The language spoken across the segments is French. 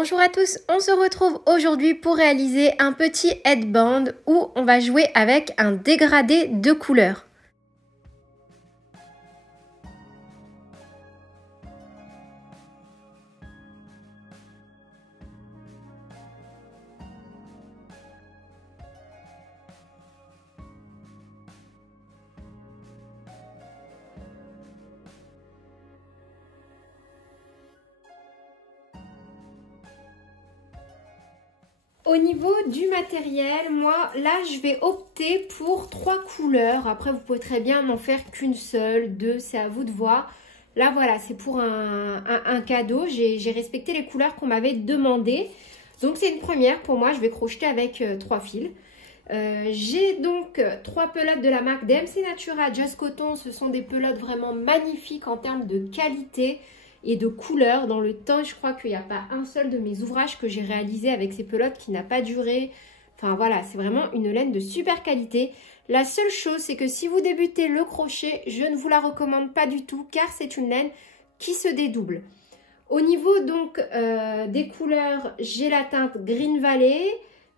Bonjour à tous, on se retrouve aujourd'hui pour réaliser un petit headband où on va jouer avec un dégradé de couleurs. Au niveau du matériel, moi là je vais opter pour 3 couleurs. Après vous pouvez très bien n'en faire qu'une seule, 2, c'est à vous de voir. Là voilà, c'est pour un cadeau. J'ai respecté les couleurs qu'on m'avait demandé. Donc c'est une première pour moi, je vais crocheter avec 3 fils. J'ai donc 3 pelotes de la marque DMC Natura Just Coton. Ce sont des pelotes vraiment magnifiques en termes de qualité et de couleurs. Dans le temps, je crois qu'il n'y a pas un seul de mes ouvrages que j'ai réalisé avec ces pelotes qui n'a pas duré. Enfin voilà, c'est vraiment une laine de super qualité. La seule chose, c'est que si vous débutez le crochet, je ne vous la recommande pas du tout car c'est une laine qui se dédouble. Au niveau donc des couleurs, j'ai la teinte Green Valley,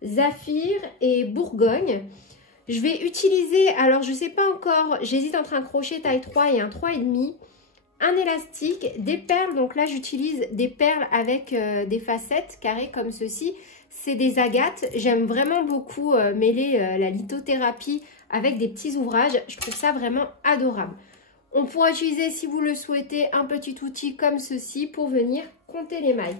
Zafir et Bourgogne. Je vais utiliser, alors je ne sais pas encore, j'hésite entre un crochet taille 3 et un 3,5. Un élastique, des perles, donc là j'utilise des perles avec des facettes carrées comme ceci, c'est des agates. J'aime vraiment beaucoup mêler la lithothérapie avec des petits ouvrages, je trouve ça vraiment adorable. On pourra utiliser, si vous le souhaitez, un petit outil comme ceci pour venir compter les mailles.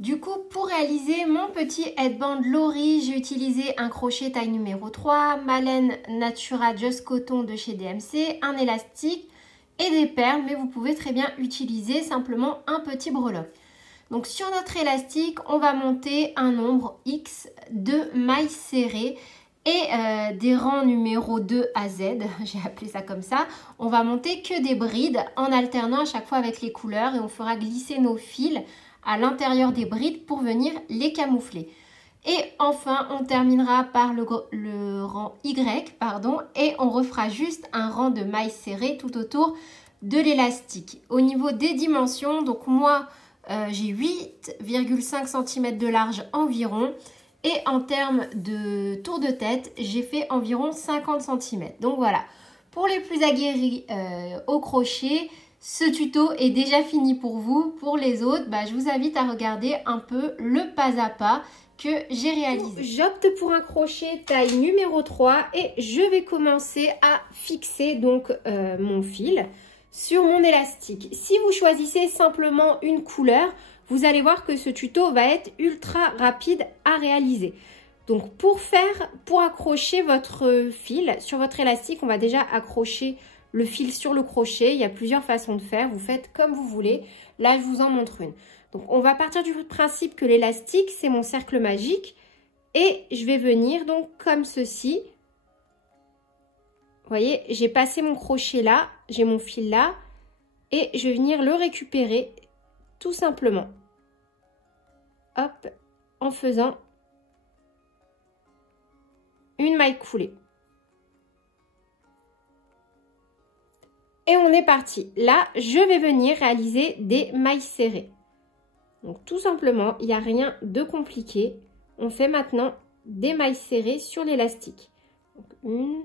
Du coup, pour réaliser mon petit headband Lori, j'ai utilisé un crochet taille numéro 3, ma laine Natura Just Coton de chez DMC, un élastique et des perles, mais vous pouvez très bien utiliser simplement un petit breloque. Donc sur notre élastique, on va monter un nombre X de mailles serrées et des rangs numéro 2 à Z, j'ai appelé ça comme ça. On va monter que des brides en alternant à chaque fois avec les couleurs et on fera glisser nos fils à l'intérieur des brides pour venir les camoufler. Et enfin, on terminera par le rang Y, pardon, et on refera juste un rang de mailles serrées tout autour de l'élastique. Au niveau des dimensions, donc moi, j'ai 8,5 cm de large environ. Et en termes de tour de tête, j'ai fait environ 50 cm. Donc voilà, pour les plus aguerris au crochet, ce tuto est déjà fini pour vous. Pour les autres, je vous invite à regarder un peu le pas à pas que j'ai réalisé. J'opte pour un crochet taille numéro 3 et je vais commencer à fixer donc mon fil sur mon élastique. Si vous choisissez simplement une couleur, vous allez voir que ce tuto va être ultra rapide à réaliser. Donc pour accrocher votre fil sur votre élastique, on va déjà accrocher le fil sur le crochet. Il y a plusieurs façons de faire, vous faites comme vous voulez. Là, je vous en montre une. Donc on va partir du principe que l'élastique, c'est mon cercle magique. Et je vais venir donc comme ceci. Vous voyez, j'ai passé mon crochet là, j'ai mon fil là. Et je vais venir le récupérer tout simplement. Hop, en faisant une maille coulée. Et on est parti. Là, je vais venir réaliser des mailles serrées. Donc tout simplement, il n'y a rien de compliqué. On fait maintenant des mailles serrées sur l'élastique. Donc une.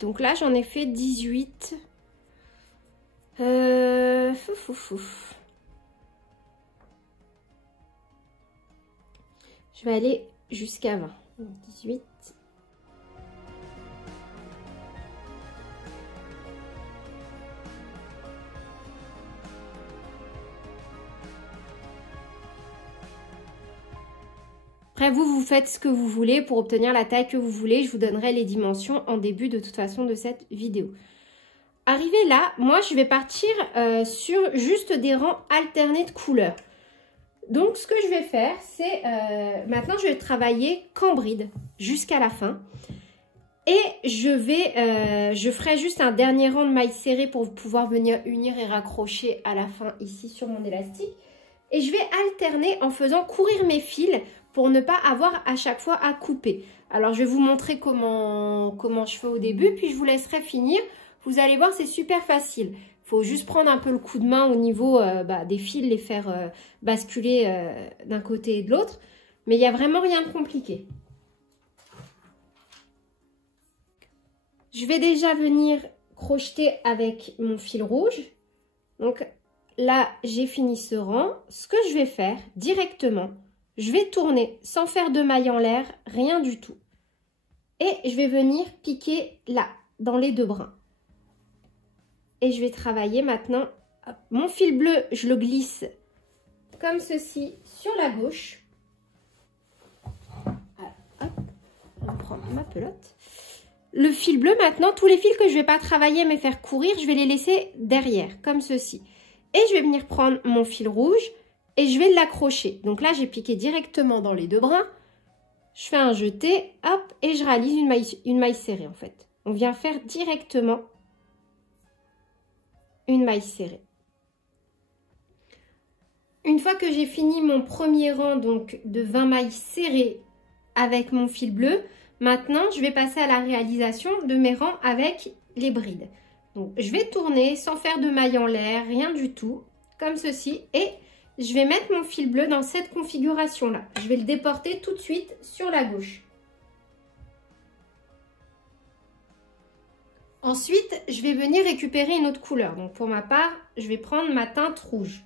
Donc là j'en ai fait 18 Fouf, fouf, fouf. Je vais aller jusqu'à 20. 18. Après, vous faites ce que vous voulez pour obtenir la taille que vous voulez. Je vous donnerai les dimensions en début de toute façon de cette vidéo. Arrivé là, moi, je vais partir sur juste des rangs alternés de couleurs. Donc, ce que je vais faire, c'est... maintenant, je vais travailler qu'en bride jusqu'à la fin. Et je ferai juste un dernier rang de mailles serrées pour pouvoir venir unir et raccrocher à la fin ici sur mon élastique. Et je vais alterner en faisant courir mes fils pour ne pas avoir à chaque fois à couper. Alors, je vais vous montrer comment je fais au début, puis je vous laisserai finir. Vous allez voir, c'est super facile. Il faut juste prendre un peu le coup de main au niveau des fils, les faire basculer d'un côté et de l'autre. Mais il n'y a vraiment rien de compliqué. Je vais déjà venir crocheter avec mon fil rouge. Donc là, j'ai fini ce rang. Ce que je vais faire directement, je vais tourner sans faire de maille en l'air, rien du tout. Et je vais venir piquer là, dans les deux brins. Et je vais travailler maintenant. Hop, mon fil bleu, je le glisse comme ceci sur la gauche. Voilà, hop, on prend ma pelote. Le fil bleu, maintenant, tous les fils que je ne vais pas travailler mais faire courir, je vais les laisser derrière, comme ceci. Et je vais venir prendre mon fil rouge et je vais l'accrocher. Donc là, j'ai piqué directement dans les deux brins. Je fais un jeté, hop, et je réalise une maille serrée, en fait. On vient faire directement une maille serrée. Une fois que j'ai fini mon premier rang donc de 20 mailles serrées avec mon fil bleu, maintenant je vais passer à la réalisation de mes rangs avec les brides. Donc je vais tourner sans faire de maille en l'air, rien du tout, comme ceci, et je vais mettre mon fil bleu dans cette configuration là. Je vais le déporter tout de suite sur la gauche. Ensuite, je vais venir récupérer une autre couleur. Donc pour ma part, je vais prendre ma teinte rouge.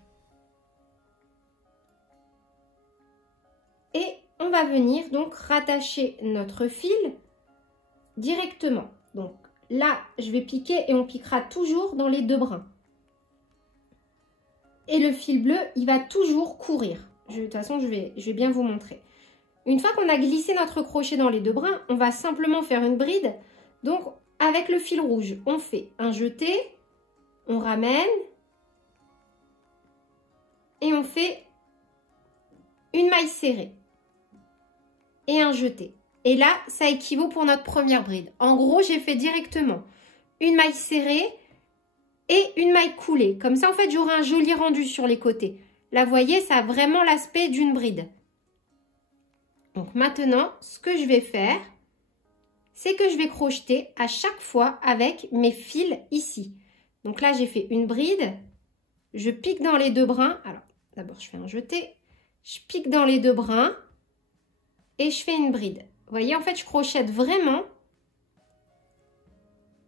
Et on va venir donc rattacher notre fil directement. Donc là, je vais piquer et on piquera toujours dans les deux brins. Et le fil bleu, il va toujours courir. De toute façon, je vais bien vous montrer. Une fois qu'on a glissé notre crochet dans les deux brins, on va simplement faire une bride. Donc, avec le fil rouge, on fait un jeté, on ramène et on fait une maille serrée et un jeté. Et là, ça équivaut pour notre première bride. En gros, j'ai fait directement une maille serrée et une maille coulée. Comme ça, en fait, j'aurai un joli rendu sur les côtés. Là, vous voyez, ça a vraiment l'aspect d'une bride. Donc maintenant, ce que je vais faire, c'est que je vais crocheter à chaque fois avec mes fils ici. Donc là, j'ai fait une bride. Je pique dans les deux brins. Alors, d'abord, je fais un jeté. Je pique dans les deux brins et je fais une bride. Vous voyez, en fait, je crochète vraiment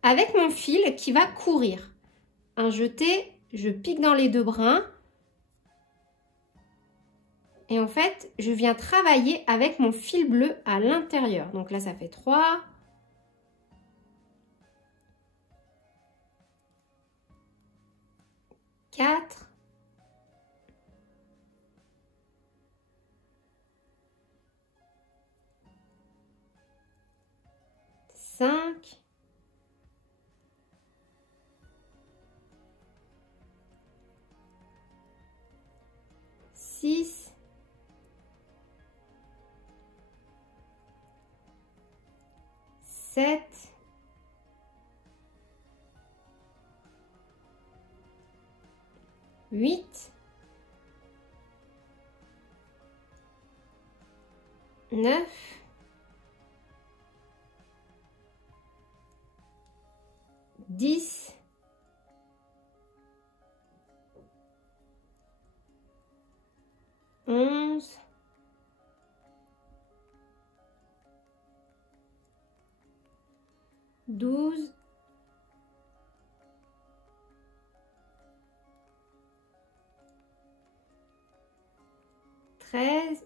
avec mon fil qui va courir. Un jeté, je pique dans les deux brins. Et en fait, je viens travailler avec mon fil bleu à l'intérieur. Donc là, ça fait 3. 4. 5. 6. 7. 8. 9. 10. 11. 12. 13,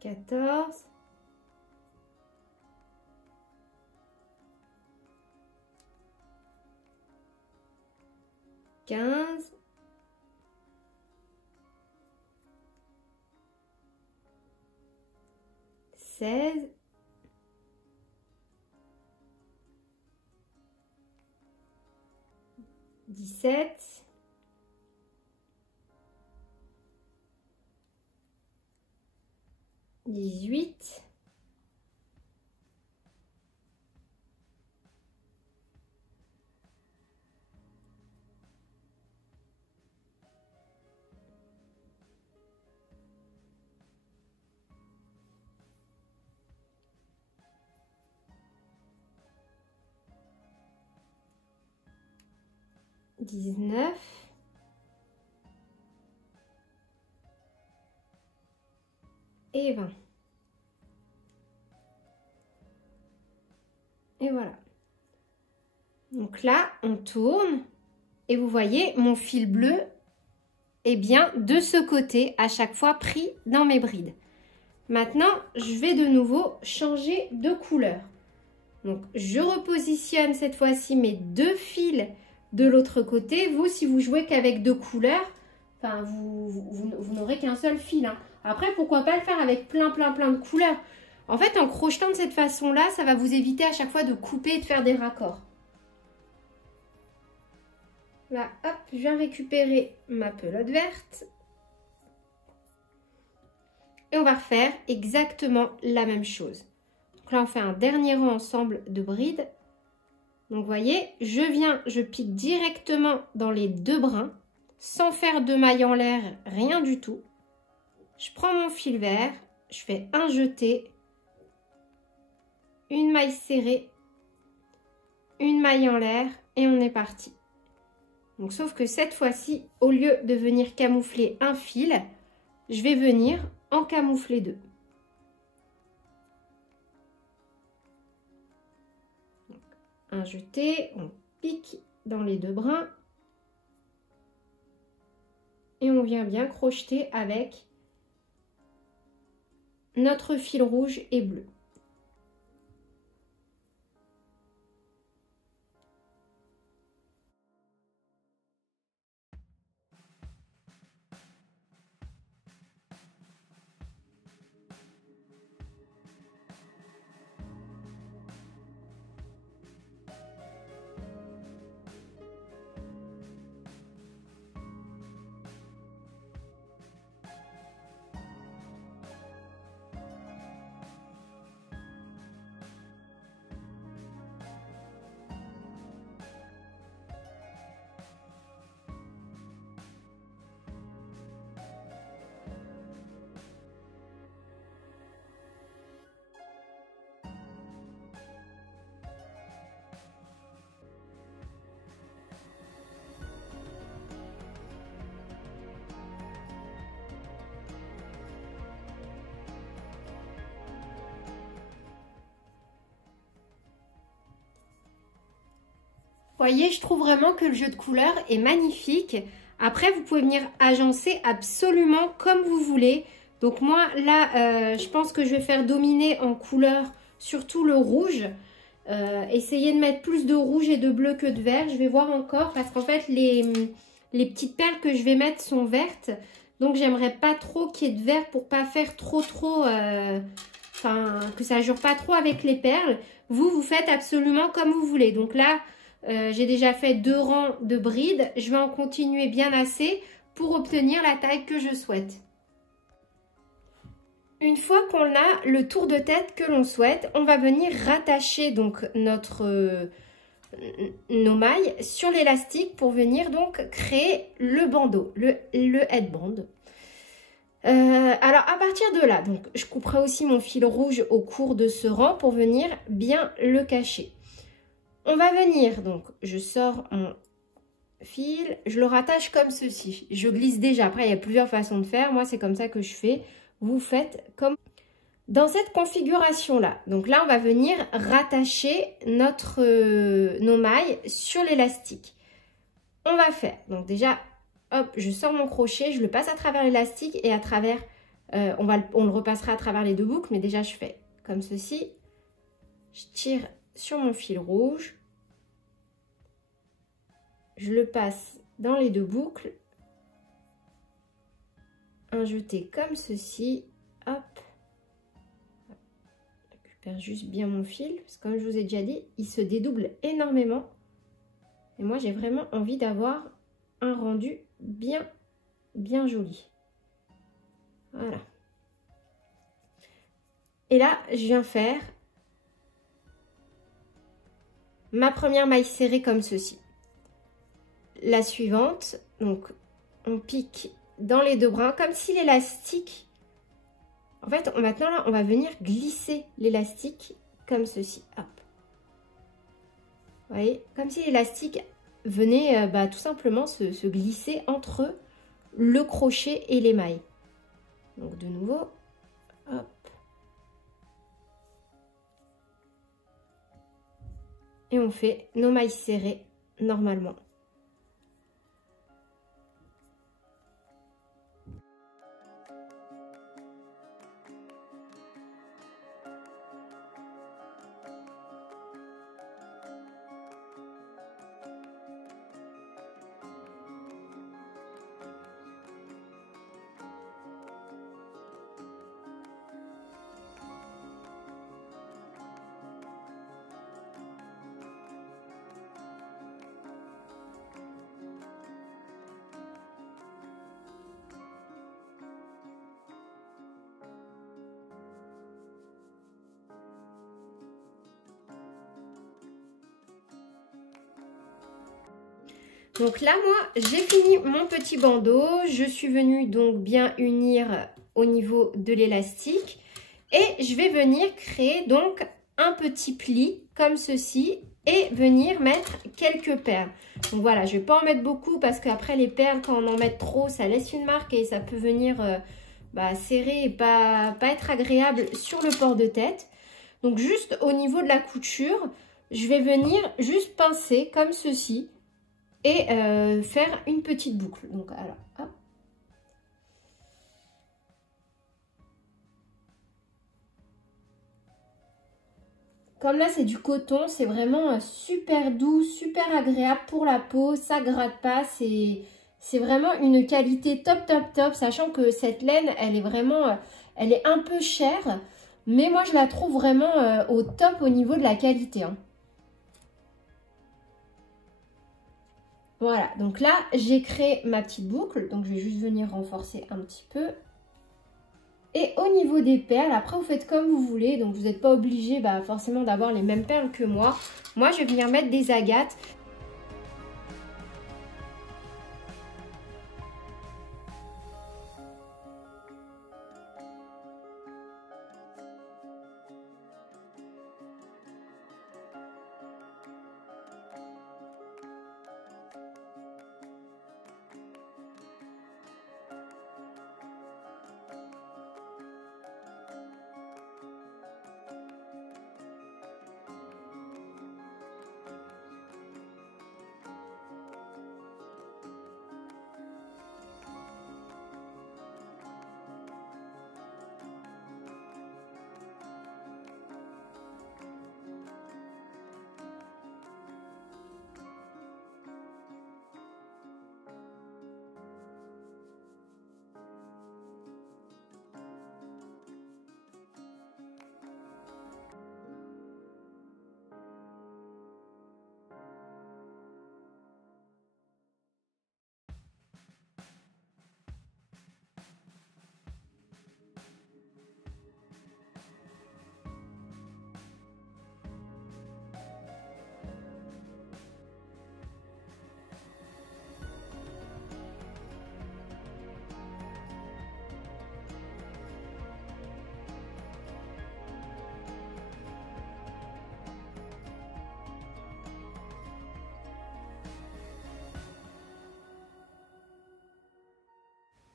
14, 15, 16, 17, 18, 19, et 20. Et voilà. Donc là, on tourne et vous voyez, mon fil bleu est bien de ce côté, à chaque fois pris dans mes brides. Maintenant, je vais de nouveau changer de couleur. Donc, je repositionne cette fois-ci mes deux fils de l'autre côté. Vous, si vous jouez qu'avec deux couleurs, enfin, vous n'aurez qu'un seul fil, hein. Après, pourquoi pas le faire avec plein de couleurs. En fait, en crochetant de cette façon-là, ça va vous éviter à chaque fois de couper et de faire des raccords. Là, hop, je viens récupérer ma pelote verte. Et on va refaire exactement la même chose. Donc là, on fait un dernier rang ensemble de brides. Donc, vous voyez, je pique directement dans les deux brins, sans faire de maille en l'air, rien du tout. Je prends mon fil vert, je fais un jeté, une maille serrée, une maille en l'air et on est parti. Donc, sauf que cette fois-ci, au lieu de venir camoufler un fil, je vais venir en camoufler deux. Donc, un jeté, on pique dans les deux brins et on vient bien crocheter avec notre fil rouge et bleu. Voyez, je trouve vraiment que le jeu de couleurs est magnifique. Après, vous pouvez venir agencer absolument comme vous voulez. Donc moi, là, je pense que je vais faire dominer en couleur surtout le rouge. Essayez de mettre plus de rouge et de bleu que de vert. Je vais voir encore parce qu'en fait, les petites perles que je vais mettre sont vertes. Donc, j'aimerais pas trop qu'il y ait de vert pour pas faire trop, enfin, que ça jure pas trop avec les perles. Vous faites absolument comme vous voulez. Donc là, j'ai déjà fait 2 rangs de brides. Je vais en continuer bien assez pour obtenir la taille que je souhaite. Une fois qu'on a le tour de tête que l'on souhaite, on va venir rattacher donc nos mailles sur l'élastique pour venir donc créer le bandeau, le headband. Alors à partir de là, donc je couperai aussi mon fil rouge au cours de ce rang pour venir bien le cacher. On va venir, donc je sors mon fil, je le rattache comme ceci. Je glisse déjà, après il y a plusieurs façons de faire, moi c'est comme ça que je fais. Vous faites comme dans cette configuration-là. Donc là, on va venir rattacher nos mailles sur l'élastique. On va faire, donc déjà, hop, je sors mon crochet, je le passe à travers l'élastique et à travers, on le repassera à travers les deux boucles, mais déjà je fais comme ceci. Je tire sur mon fil rouge, je le passe dans les deux boucles, un jeté comme ceci, hop. Je récupère juste bien mon fil, parce que comme je vous ai déjà dit, il se dédouble énormément. Et moi j'ai vraiment envie d'avoir un rendu bien joli. Voilà. Et là, je viens faire ma première maille serrée comme ceci. La suivante, donc on pique dans les deux brins comme si l'élastique, en fait maintenant là on va venir glisser l'élastique comme ceci, hop. Vous voyez, comme si l'élastique venait tout simplement se glisser entre le crochet et les mailles. Donc de nouveau, hop. Et on fait nos mailles serrées normalement. Donc là, moi, j'ai fini mon petit bandeau. Je suis venue donc bien unir au niveau de l'élastique. Et je vais venir créer donc un petit pli comme ceci et venir mettre quelques perles. Donc voilà, je ne vais pas en mettre beaucoup parce qu'après les perles, quand on en met trop, ça laisse une marque et ça peut venir serrer et pas être agréable sur le port de tête. Donc juste au niveau de la couture, je vais venir juste pincer comme ceci. Et faire une petite boucle. Donc alors, hop. Comme là c'est du coton, c'est vraiment super doux, super agréable pour la peau, ça gratte pas, c'est vraiment une qualité top, sachant que cette laine, elle est vraiment, elle est un peu chère, mais moi je la trouve vraiment au top au niveau de la qualité, hein. Voilà, donc là, j'ai créé ma petite boucle. Donc, je vais juste venir renforcer un petit peu. Et au niveau des perles, après, vous faites comme vous voulez. Donc, vous n'êtes pas obligé forcément d'avoir les mêmes perles que moi. Moi, je vais venir mettre des agates.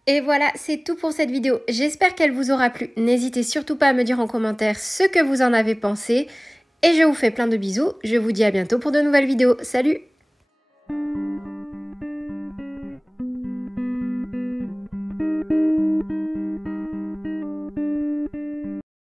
Et voilà, c'est tout pour cette vidéo. J'espère qu'elle vous aura plu. N'hésitez surtout pas à me dire en commentaire ce que vous en avez pensé. Et je vous fais plein de bisous. Je vous dis à bientôt pour de nouvelles vidéos. Salut!